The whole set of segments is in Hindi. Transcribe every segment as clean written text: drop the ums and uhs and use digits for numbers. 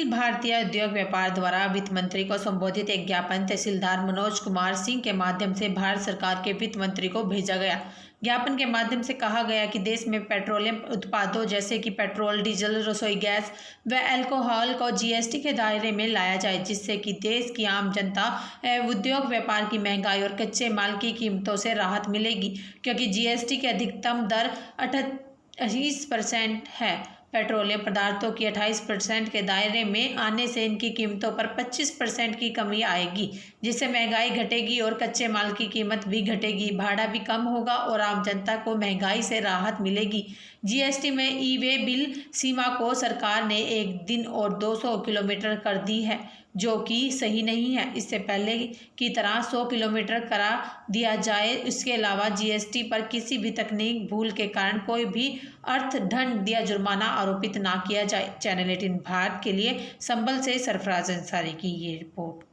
अखिल भारतीय उद्योग व्यापार द्वारा वित्त मंत्री को संबोधित एक ज्ञापन तहसीलदार मनोज कुमार सिंह के माध्यम से भारत सरकार के वित्त मंत्री को भेजा गया। ज्ञापन के माध्यम से कहा गया कि देश में पेट्रोलियम उत्पादों जैसे कि पेट्रोल, डीजल, रसोई गैस व अल्कोहल को जीएसटी के दायरे में लाया जाए, जिससे कि देश की आम जनता एवं उद्योग व्यापार की महंगाई और कच्चे माल की कीमतों से राहत मिलेगी, क्योंकि जीएसटी की अधिकतम दर 28% है। पेट्रोलियम पदार्थों की 28% के दायरे में आने से इनकी कीमतों पर 25% की कमी आएगी, जिससे महंगाई घटेगी और कच्चे माल की कीमत भी घटेगी, भाड़ा भी कम होगा और आम जनता को महंगाई से राहत मिलेगी। जीएसटी में ई वे बिल सीमा को सरकार ने 1 दिन और 200 किलोमीटर कर दी है, जो कि सही नहीं है। इससे पहले की तरह 100 किलोमीटर करा दिया जाए। इसके अलावा जीएसटी पर किसी भी तकनीक भूल के कारण कोई भी अर्थदंड या जुर्माना आरोपित ना किया जाए। चैनल 18 भारत के लिए संभल से सरफराज अंसारी की ये रिपोर्ट।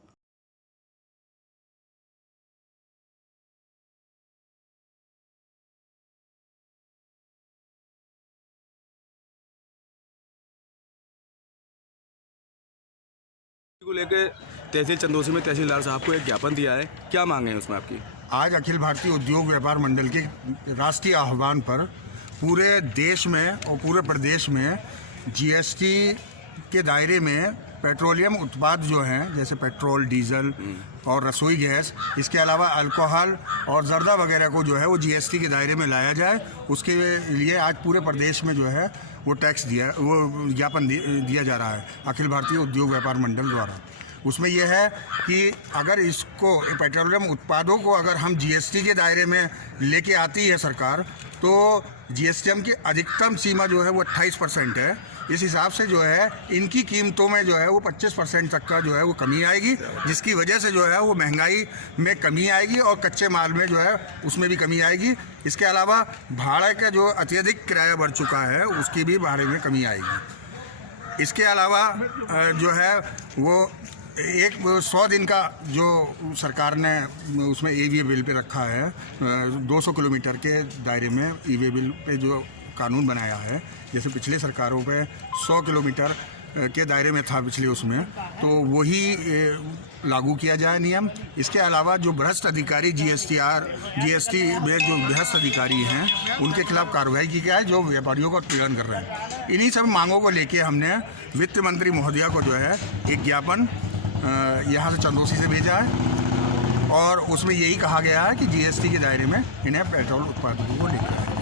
को लेकर तहसील चंदोसी में तहसीलदार साहब को एक ज्ञापन दिया है, क्या मांगे हैं उसमें आपकी? आज अखिल भारतीय उद्योग व्यापार मंडल के राष्ट्रीय आह्वान पर पूरे देश में और पूरे प्रदेश में जीएसटी के दायरे में पेट्रोलियम उत्पाद जो हैं, जैसे पेट्रोल, डीजल और रसोई गैस, इसके अलावा अल्कोहल और जर्दा वगैरह को जो है वो जीएसटी के दायरे में लाया जाए। उसके लिए आज पूरे प्रदेश में जो है वो ज्ञापन दिया जा रहा है अखिल भारतीय उद्योग व्यापार मंडल द्वारा। उसमें यह है कि अगर इसको पेट्रोलियम उत्पादों को अगर हम जीएसटी के दायरे में लेके आती है सरकार, तो जीएसटी की अधिकतम सीमा जो है वो 28% है। इस हिसाब से जो है इनकी कीमतों में जो है वो 25% तक का जो है वो कमी आएगी, जिसकी वजह से जो है वो महंगाई में कमी आएगी और कच्चे माल में जो है उसमें भी कमी आएगी। इसके अलावा भाड़े का जो अत्यधिक किराया बढ़ चुका है उसकी भी भाड़े में कमी आएगी। इसके अलावा जो है वो 100 दिन का जो सरकार ने उसमें ई वे बिल पे रखा है, 200 किलोमीटर के दायरे में ई वे बिल पे जो कानून बनाया है, जैसे पिछले सरकारों पे 100 किलोमीटर के दायरे में था पिछले उसमें, तो वही लागू किया जाए नियम। इसके अलावा जो भ्रष्ट अधिकारी जीएसटी में जो भ्रष्ट अधिकारी हैं उनके खिलाफ कार्रवाई की जाए जो व्यापारियों का उत्पीड़न कर रहे हैं। इन्हीं सब मांगों को लेके हमने वित्त मंत्री महोदया को जो है एक ज्ञापन यहाँ से चंदोसी से भेजा है और उसमें यही कहा गया है कि जीएसटी के दायरे में इन्हें पेट्रोल उत्पादकों को लेकर